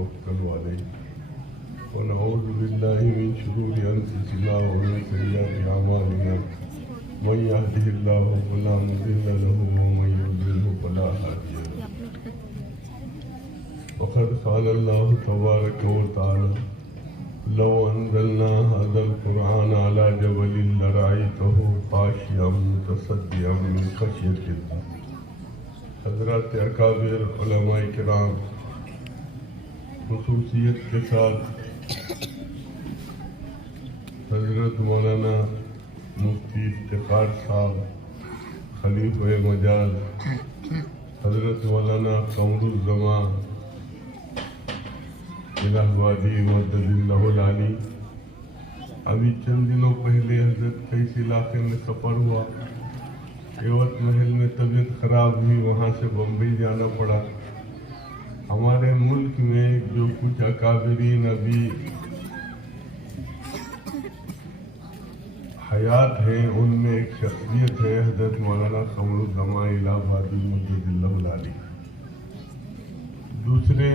नतवक्कलु अलैहि व नऊज़ु बिल्लाहि मिन शुरूरि अनफुसिना व मिन सय्यिआति अमालिना मन यहदिहिल्लाहु फला मुदिल्ल लहु व मन युद्लिल्हु फला हादिय लहु। वक़द क़ाल अल्लाहु तबारक व तआला लौ अंज़लना हाज़ल क़ुरआन अला जबलिन लरअयतहु ख़ाशिअम मुतसद्दिअम मिन ख़श्यतिल्लाह। हज़रत अकाबिर उलमाए किराम ख़ुसूसियत के साथ हज़रत मौलाना मुफ्ती इफ्तिखार साहब, खलीफ़े मजाज हज़रत मौलाना क़मरुज़्ज़मान इलाहाबादी मददिल्लाहुल आली। अभी चंद दिनों पहले हज़रत का इस इलाके में सफ़र हुआ। एवत महल में तबीयत खराब हुई, वहाँ से बम्बई जाना पड़ा। हमारे मुल्क में जो कुछ अकाबिरीन अभी हयात हैं, उनमें एक शख्सियत है हज़रत मौलाना क़मरुज़्ज़मान इलाहाबादी मददिल्लाहुल आली। दूसरे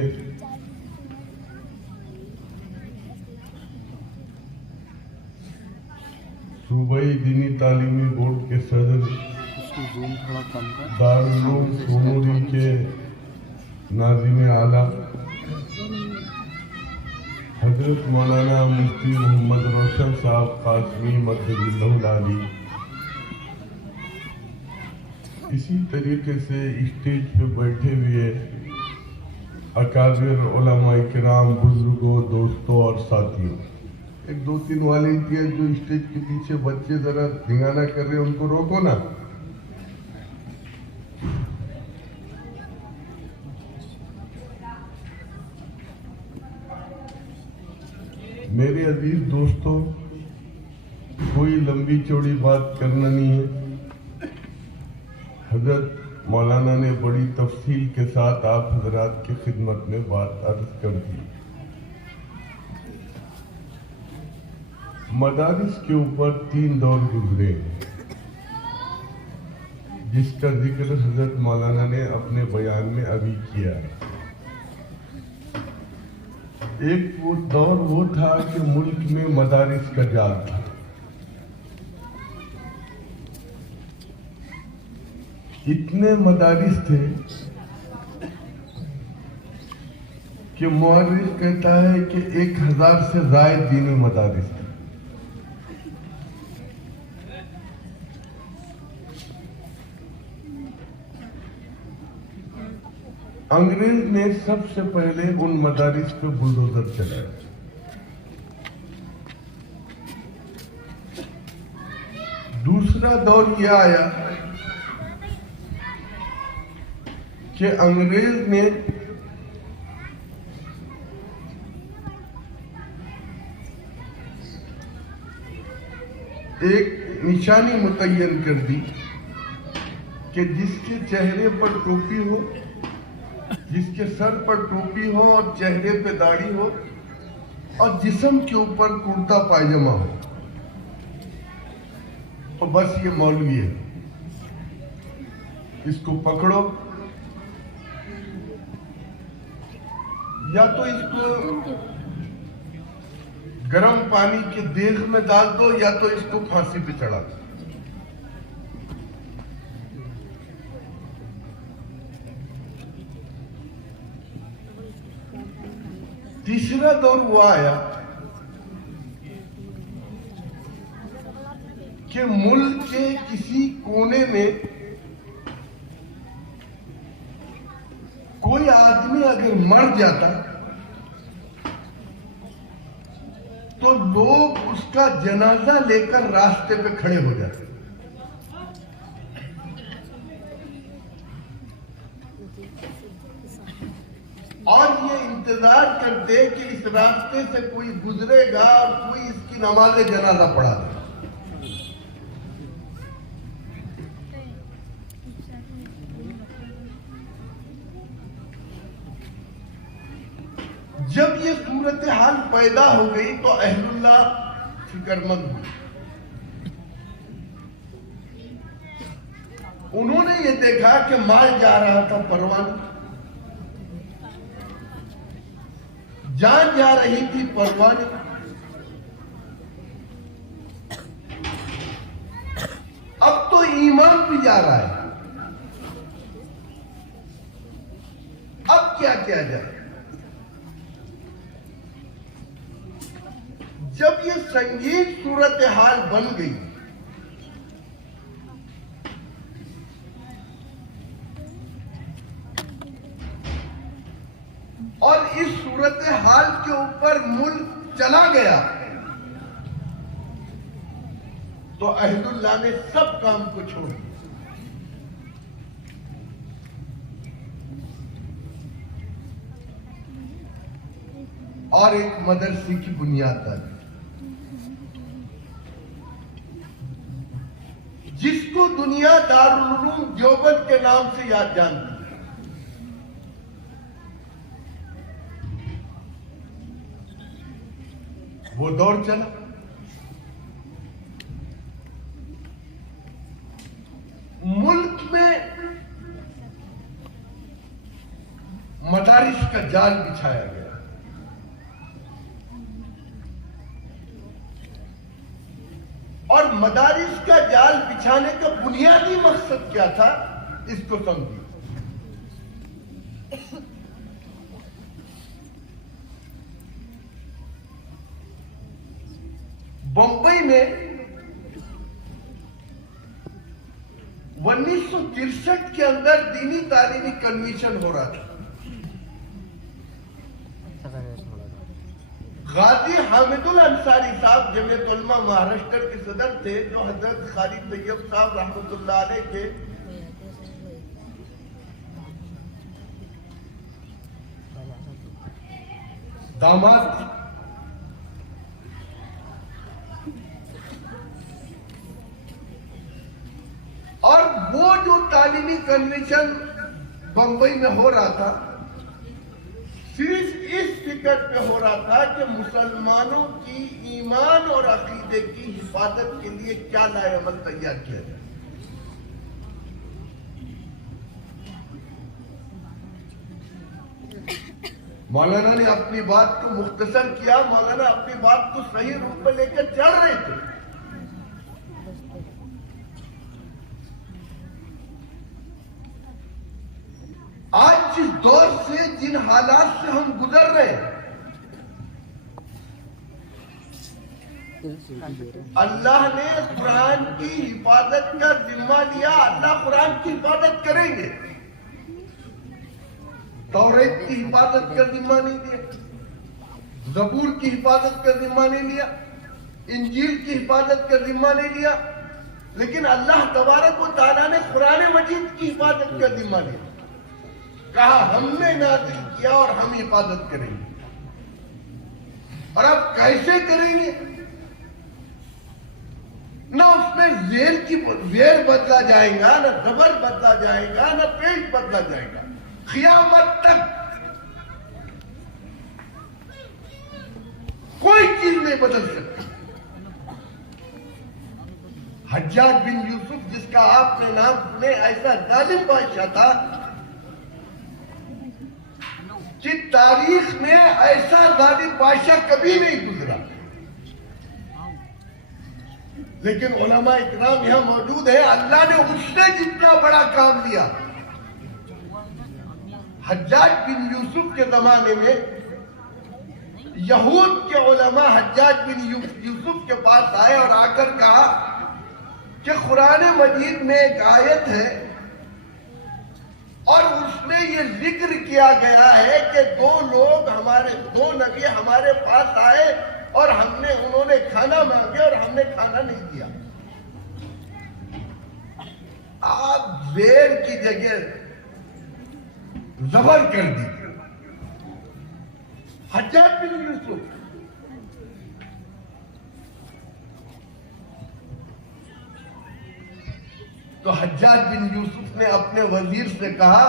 सूबाई दीनी तालीमी बोर्ड के सदर दारुल उलूम सोनूरी के नाज़िम आला हज़रत मौलाना मुफ्ती मोहम्मद रोशन साहब कासमी मददिल्लाहुल आली, इसी तरीके से स्टेज पे बैठे हुए अकाबिर उलमाए किराम, बुजुर्गों, दोस्तों और साथियों। एक दो तीन वॉलंटियर जो स्टेज के पीछे बच्चे जरा धिंगाना कर रहे हैं, उनको रोको ना। मेरे अजीज दोस्तों, कोई लंबी चौड़ी बात करना नहीं है। हजरत मौलाना ने बड़ी तफसील के साथ आप हजरात की खिदमत में बात अर्ज कर दी। मदारिस के ऊपर 3 दौर गुजरे, जिसका जिक्र हजरत मौलाना ने अपने बयान में अभी किया। एक वो दौर वो था कि मुल्क में मदारिस का जाल था। इतने मदारिस थे कि मुअर्रिख कहता है कि 1000 से ज़ायद दीनी मदारिस थे। अंग्रेज ने सबसे पहले उन मदारिस पे बुलडोजर चलाया। दूसरा दौर यह आया कि अंग्रेज ने एक निशानी मुतय्यन कर दी कि जिसके चेहरे पर टोपी हो, जिसके सर पर टोपी हो और चेहरे पे दाढ़ी हो और जिस्म के ऊपर कुर्ता पायजामा हो, तो बस ये मौलवी है, इसको पकड़ो। या तो इसको गर्म पानी के देग में डाल दो या तो इसको फांसी पे चढ़ा दो। तीसरा दौर वो आया कि मुल्क के किसी कोने में कोई आदमी अगर मर जाता तो लोग उसका जनाजा लेकर रास्ते पे खड़े हो जाते। और ये इंतजार करते कि इस रास्ते से कोई गुजरेगा और कोई इसकी नमाज़े जनाजा पढ़ा दे। जब ये सूरत हाल पैदा हो गई तो अहलुल्लाह फिक्रमंद हुए। उन्होंने ये देखा कि माल जा रहा था परवान, जान जा रही थी परवाह नहीं। अब तो ईमान भी जा रहा है। अब क्या किया जाए? जब ये संगीन सूरत हाल बन गई और इस सूरत हाल के ऊपर मुल्क चला गया, तो अहदुल्लाह ने सब काम को छोड़ दिया और एक मदरसे की बुनियाद डाली, जिसको दुनिया दारुल उलूम देवबंद के नाम से याद जानती है। वो दौर चला, मुल्क में मदारिस का जाल बिछाया गया। और मदारिस का जाल बिछाने का बुनियादी मकसद क्या था, इसको समझिए। बंबई में 1963 के अंदर दीनी तालीमी कन्वेंशन हो रहा था। गाजी हामिदुल अंसारी साहब जमीयत उलमा महाराष्ट्र के सदर थे, जो हजरत खालिद तैयब साहब रहमतुल्लाह अलैह के दामाद थे। और वो जो तालीमी कन्वेंशन बंबई में हो रहा था, सिर्फ इस फिक्र पे हो रहा था कि मुसलमानों की ईमान और अकीदे की हिफाजत के लिए क्या लाएअमल तैयार किया जाए। मौलाना ने अपनी बात को मुख्तसर किया, मौलाना अपनी बात को सही रूप में लेकर चल रहे थे। आज जिस दौर से, जिन हालात से हम गुजर रहे हैं, अल्लाह ने कुरान की हिफाजत का जिम्मा लिया। अल्लाह कुरान की हिफाजत करेंगे, तौरात की हिफाजत का जिम्मा नहीं लिया, ज़बूर की हिफाजत का जिम्मा नहीं लिया, इंजील की हिफाजत का जिम्मा नहीं लिया, लेकिन अल्लाह तबारक व तआला ने कुरान मजीद की हिफाजत का जिम्मा लिया। कहा हमने नाज़िल किया और हम हिफाजत करेंगे। और अब कैसे करेंगे? ना उसमें जेर बदला जाएगा, ना जबर बदला जाएगा, ना पेश बदला जाएगा। क़यामत तक कोई चीज नहीं बदल सकती। हज्जाज बिन यूसुफ, जिसका आपने नाम सुने, ऐसा जालिम बादशाह था कि तारीख में ऐसा जालिम बादशाह कभी नहीं गुजरा। लेकिन उलमा इकराम यहां मौजूद है, अल्लाह ने उससे जितना बड़ा काम दिया। हज्जाज बिन यूसुफ के जमाने में यहूद के उलमा हज्जाज बिन यूसुफ के पास आए और आकर कहा कि कुरान मजीद में एक आयत है और उसमें ये जिक्र किया गया है कि दो नबी हमारे पास आए और उन्होंने खाना मांगे और हमने खाना नहीं दिया। आप जेर की जगह जबर कर दी। हज्जाज बिन यूसुफ तो हज्जाज बिन यूसुफ ने अपने वजीर से कहा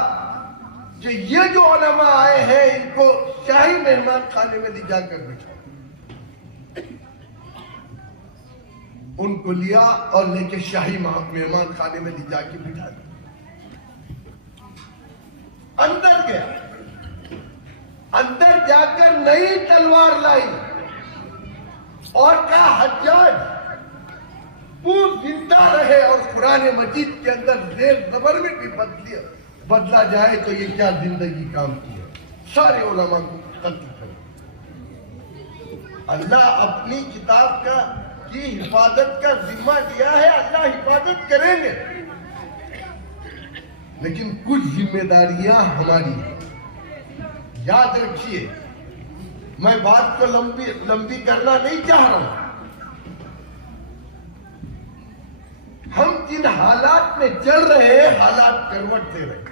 कि ये जो उलमा आए हैं, इनको शाही मेहमान खाने में ले जाकर बिठाओ। उनको लिया और लेके शाही मेहमान खाने में ले जाके बिठा दिया। अंदर गया, अंदर जाकर नई तलवार लाई और कहा हज्जाज तू जिंदा रहे और कुरान मजीद के अंदर जेल जबर में भी बदला जाए तो ये क्या जिंदगी काम की है। सारे उलमा को कत्ल कर। अल्लाह अपनी किताब का की हिफाजत का जिम्मा दिया है, अल्लाह हिफाजत करेंगे, लेकिन कुछ जिम्मेदारियां हमारी हैं। याद रखिए, मैं बात को लंबी करना नहीं चाह रहा हूं। हम जिन हालात में चल रहे हैं, हालात करवट दे रहे हैं।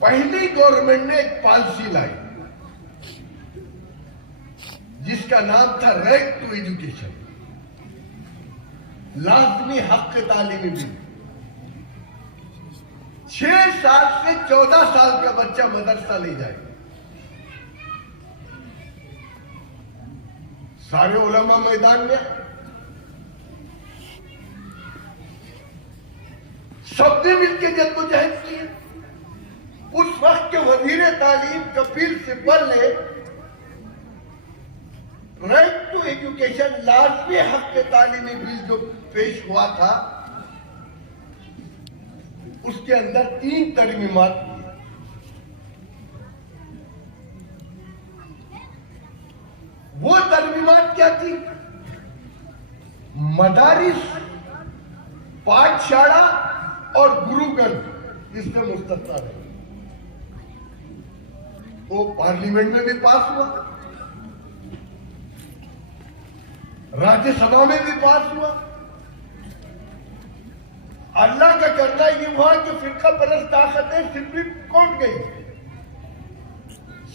पहली गवर्नमेंट ने एक पॉलिसी लाई जिसका नाम था राइट टू एजुकेशन, लाजमी हक तालीमी बिल। 6 साल से 14 साल का बच्चा मदरसा ले जाएगा। सारे उलमा मैदान में, सबने मिलकर जद्दोजहद की। उस वक्त के वजीर तालीम कपिल सिब्बल ने राइट टू एजुकेशन, लाजमी हक तालीमी बिल जो पेश हुआ था, उसके अंदर 3 तरमीमात की। वो तरमीमात क्या थी? मदारिस, पाठशाला और गुरुगण इससे मुस्तस्ना रहे। वो पार्लियामेंट में भी पास हुआ, राज्यसभा में भी पास हुआ। अल्लाह का करना ये हुआ कि फिरका परस्त ताकतें सुप्रीम कोर्ट गई।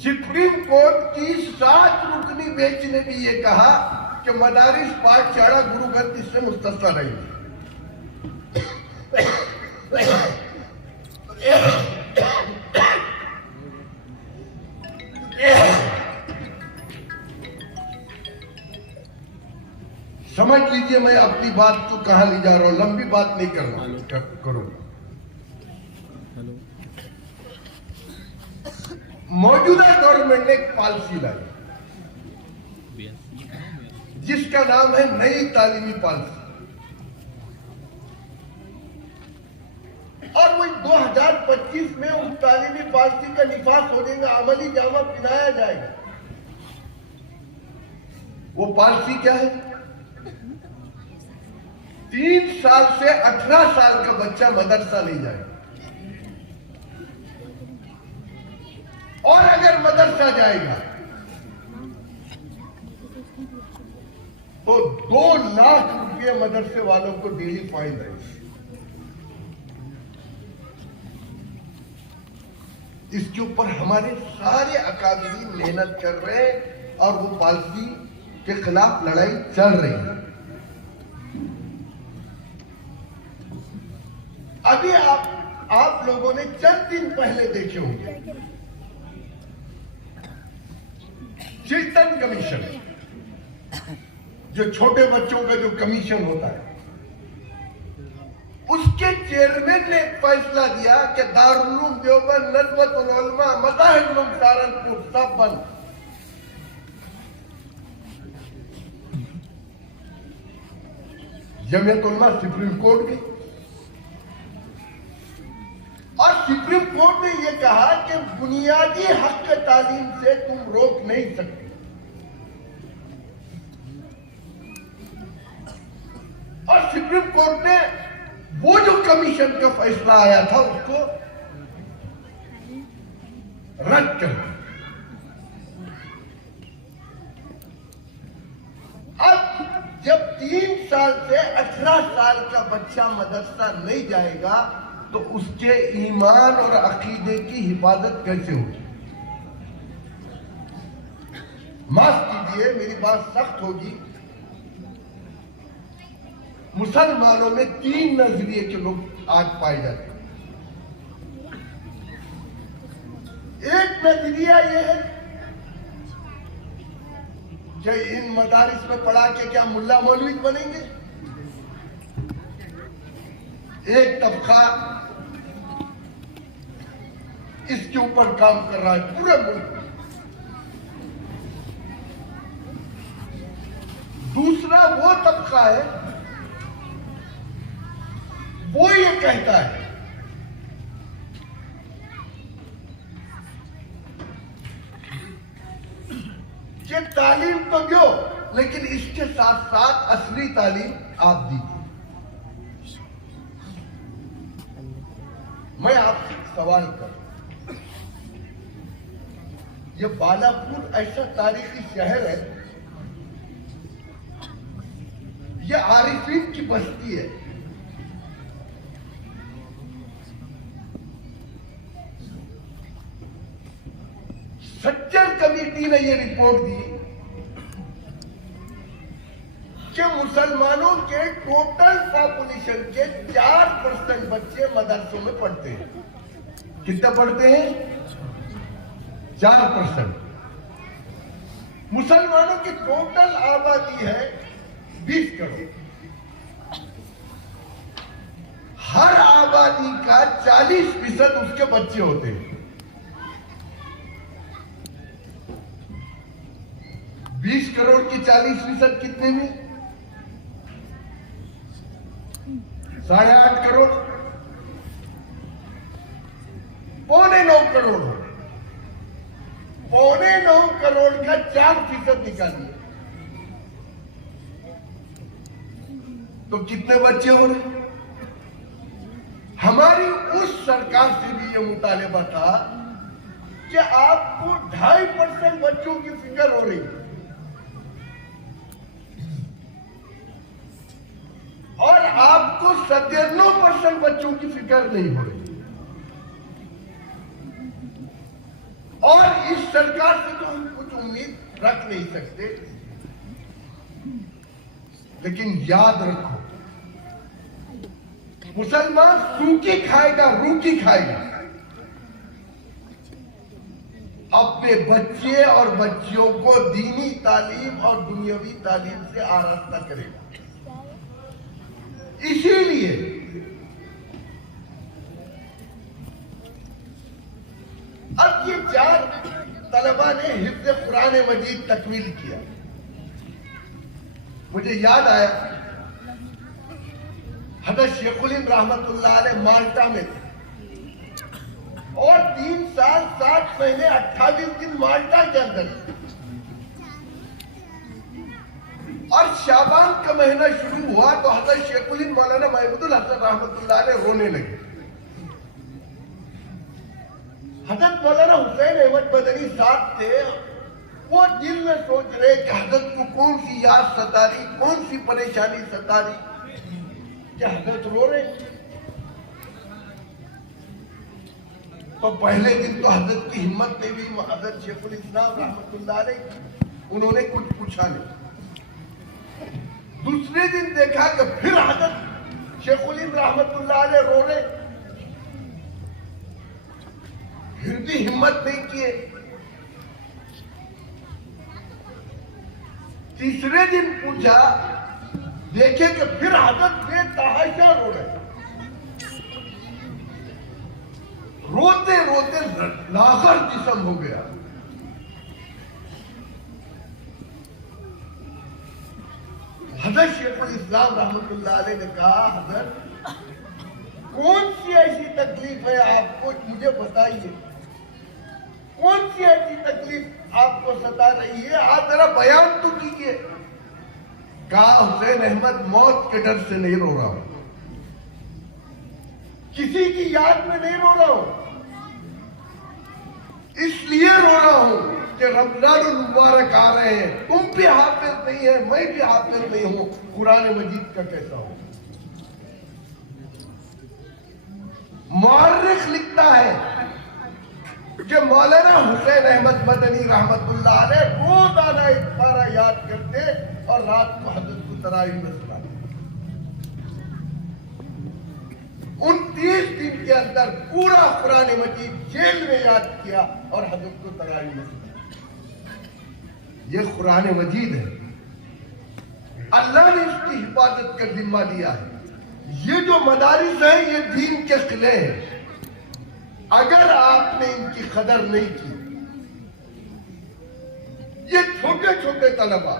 सुप्रीम कोर्ट की 7 रुकनी बेंच ने भी ये कहा कि मदारिस, पाठशाला, गुरुगण इससे मुस्तस्ना रहेंगे। समझ लीजिए, मैं अपनी बात को कहां ले जा रहा हूं, लंबी बात नहीं करूंगा। मौजूदा गवर्नमेंट ने एक पॉलिसी लाई जिसका नाम है नई तालीमी पॉलिसी, और वही 2025 में उस तालीमी पॉलिसी का निफाज हो जाएगा, अमली जामा पहनाया जाएगा। वो पॉलिसी क्या है? 3 साल से 18 साल का बच्चा मदरसा ले जाएगा, और अगर मदरसा जाएगा तो 2 लाख रुपये मदरसे वालों को डेली फाइन रहेगी। इसके ऊपर हमारे सारे अकादमी मेहनत कर रहे हैं और वो पॉलिसी के खिलाफ लड़ाई चल रही है। अभी आप लोगों ने चंद दिन पहले देखे होंगे चिल्टन कमीशन, जो छोटे बच्चों का जो कमीशन होता है, उसके चेयरमैन ने फैसला दिया कि दारुल उलूम देवबंद, नज़्मतुल उलमा, मज़ाहिब सहारनपुर सब बंद। जमीयत उलमा सुप्रीम कोर्ट गई और सुप्रीम कोर्ट ने यह कहा कि बुनियादी हक तालीम से तुम रोक नहीं सकते। और सुप्रीम कोर्ट ने वो जो कमीशन का फैसला आया था उसको रद्द कर दिया। अब जब 3 साल से 18 साल का बच्चा मदरसा नहीं जाएगा तो उसके ईमान और अकीदे की हिफाजत कैसे होगी? माफ कीजिए, मेरी बात सख्त होगी। मुसलमानों में 3 नजरिए के लोग आज पाए जाते हैं। एक नजरिया यह है कि इन मदारिस में पढ़ा के क्या मुल्ला मौलवी बनेंगे। एक तबका इसके ऊपर काम कर रहा है पूरे मुल्क में। दूसरा वो तबका है, वो ये कहता है कि तालीम तो दो, लेकिन इसके साथ साथ असली तालीम आप दीजिए। मैं आपसे एक सवाल करूं, ये बालापुर ऐसा तारीखी शहर है, ये आरिफीन की बस्ती है। सच्चर कमेटी ने ये रिपोर्ट दी कि मुसलमानों के टोटल पॉपुलेशन के 4% बच्चे मदरसों में पढ़ते हैं। कितना पढ़ते हैं? 4%। मुसलमानों की टोटल आबादी है 20 करोड़। हर आबादी का 40% उसके बच्चे होते हैं। 20 करोड़ की 40% कितने में? 8.5 करोड़, 9.25 करोड़ हो। 9.25 करोड़ का 4% निकालिए तो कितने बच्चे हो रहे? हमारी उस सरकार से भी ये मुतालिबा था कि आपको 2.5% बच्चों की फिक्र हो रही है और आपको 97% बच्चों की फिक्र नहीं हो रही। और इस सरकार से तो हम कुछ उम्मीद रख नहीं सकते, लेकिन याद रखो, मुसलमान सूखी खाएगा, रूखी खाएगा। अपने बच्चे और बच्चियों को दीनी तालीम और दुनियावी तालीम से आरास्ता करेगा। इसीलिए अब ये 4 तलबा ने हिफ्ज़ कुरान मजीद तकमील किया। मुझे याद आया, हज़रत शेखुल हिंद रहमतुल्लाह अलैह माल्टा में थे और 3 साल 7 महीने 28 दिन माल्टा के अंदर, और शाबान का महीना शुरू हुआ तो हज़रत शेखुल हिंद मौलाना महमूदुल हसन रहमतुल्लाह अलैह रोने लगे। हज़रत मौलाना हुसैन अहमद मदनी साहब थे, वो दिल में सोच रहे कि हज़रत को कौन सी याद सता रही, कौन सी परेशानी सता रही कि हज़रत रो रहे। तो पहले दिन तो हज़रत की हिम्मत नहीं हुई, हज़रत शेखुल इस्लाम रहमतुल्लाह अलैह उन्होंने कुछ पूछा नहीं। दूसरे दिन देखा कि फिर हज़रत शेखुल हिंद रहमतुल्लाह अलैह रो रहे, फिर भी हिम्मत नहीं किए। तीसरे दिन पूछा, देखे कि फिर हज़रत बेतहाशा रो रहे। रोते रोते लागर जिस्म हो गया। हज़रत शेखुल इस्लाम रहमतुल्लाह अलैह ने कहा, हज़रत कौन सी ऐसी तकलीफ है आपको, मुझे बताइए, कौन सी ऐसी तकलीफ आपको सता रही है, आप जरा बयान तो कीजिए। कहा, हुसैन अहमद मौत के डर से नहीं रो रहा हूं, किसी की याद में नहीं रो रहा हूं, इसलिए रो रहा हूं कि रमजानुल मुबारक आ रहे हैं, तुम भी हाफिज नहीं है, मैं भी हाफिज नहीं हूं, कुरान मजीद का कैसा हो। मुअर्रिख लिखता है कि मौलाना हुसैन अहमद मदनी रहमतुल्लाह अलैह रोजाना एक पारा याद करते और रात को हज़रत को तरावीह में सुनाते। 29 दिन के अंदर पूरा कुरान मजीद जेल में याद किया और हज़रत को तरावीह में सुनाते। ये कुरान मजीद है, अल्लाह ने इसकी हिफाजत का जिम्मा लिया है। ये जो मदारिस है, ये दीन के किले हैं। अगर आपने इनकी कदर नहीं की, ये छोटे छोटे तलबा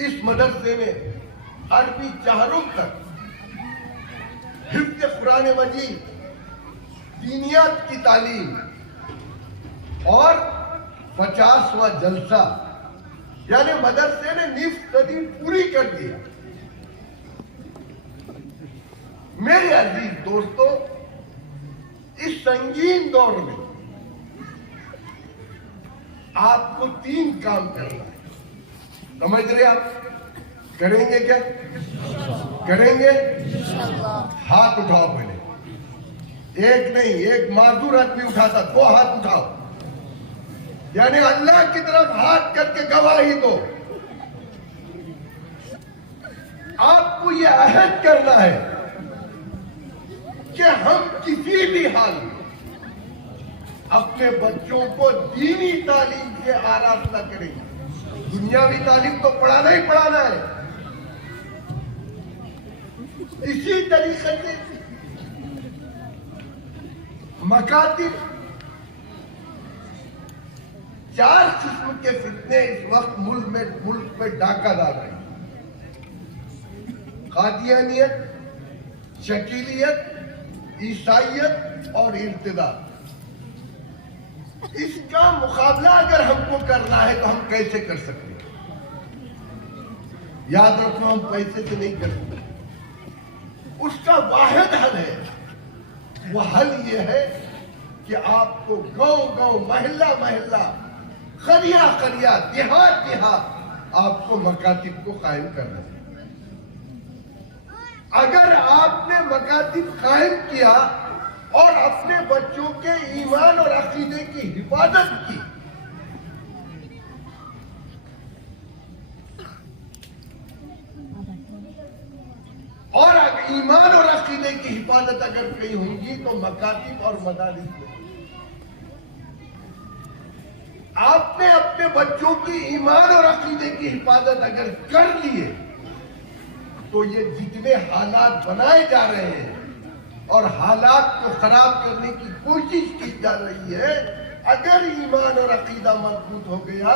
इस मदरसे में अरबी चाहरुम तक हिफ्ज़ कुरान मजीद, दीनियात की तालीम और 50वां जलसा, यानी मदरसे ने निस्फ सदी पूरी कर दिया। मेरे अजीज दोस्तों, इस संगीन दौर में आपको 3 काम करना है। समझ रहे आप? करेंगे क्या? करेंगे? हाथ उठाओ पहले। एक नहीं, एक माजूर आदमी उठाता, 2 हाथ उठाओ, यानी अल्लाह की तरफ हाथ करके गवाही दो। आपको यह अहद करना है कि हम किसी भी हाल में अपने बच्चों को दीनी तालीम से आराधना करेंगे। दुनियावी तालीम तो पढ़ाना ही पढ़ाना है। इसी तरीके से मकातिब, 4 किस्म के फितने इस वक्त मुल्क में डाका डाल रहे हैं। कादियानियत, शकीलियत, ईसाइयत और इर्तिदाद। इसका मुकाबला अगर हमको करना है तो हम कैसे कर सकते हैं? याद रखो, हम पैसे से नहीं कर सकते। उसका वाहिद हल है। वो हल ये है कि आपको गांव-गांव, मोहल्ला-मोहल्ला, करिया-करिया, देहात-देहात आपको मकातिब को कायम करना है। अगर आपने मकातिब कायम किया और अपने बच्चों के ईमान और अकीदे की हिफाजत की, और ईमान और अकीदे की हिफाजत अगर कहीं होंगी तो मकातिब और मदारिस में। आपने अपने बच्चों की ईमान और अकीदे की हिफाजत अगर कर लिए तो ये जितने हालात बनाए जा रहे हैं और हालात को खराब करने की कोशिश की जा रही है, अगर ईमान और अकीदा मजबूत हो गया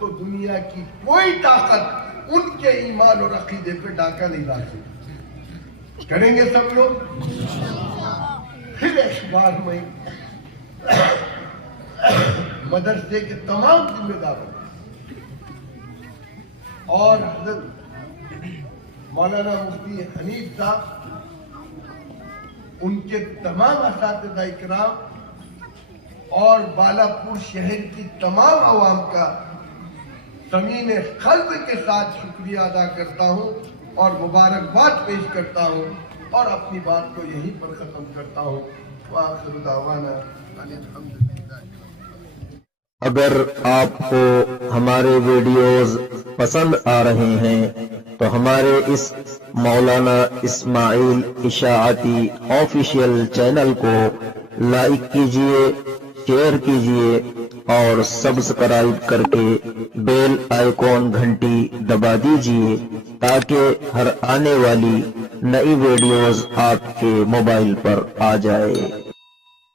तो दुनिया की कोई ताकत उनके ईमान और अकीदे पे डाका नहीं डाल सकती। करेंगे सब लोग? फिर एक बार में मदरसे के तमाम जिम्मेदारों और हजरत मौलाना मुफ्ती हनीफ साहब, उनके तमाम असातिज़ा इकराम और बालापुर शहर की तमाम अवाम का ज़मीन क़ल्ब के साथ शुक्रिया अदा करता हूँ और मुबारकबाद पेश करता हूँ और अपनी बात को यहीं पर ख़त्म करता हूँ। वाखिरु दावाना अल्हम्दुलिल्लाह। अगर आपको हमारे वीडियोस पसंद आ रहे हैं तो हमारे इस मौलाना इस्माइल इशाअती ऑफिशियल चैनल को लाइक कीजिए, शेयर कीजिए और सब्सक्राइब करके बेल आइकॉन घंटी दबा दीजिए ताकि हर आने वाली नई वीडियोस आपके मोबाइल पर आ जाए।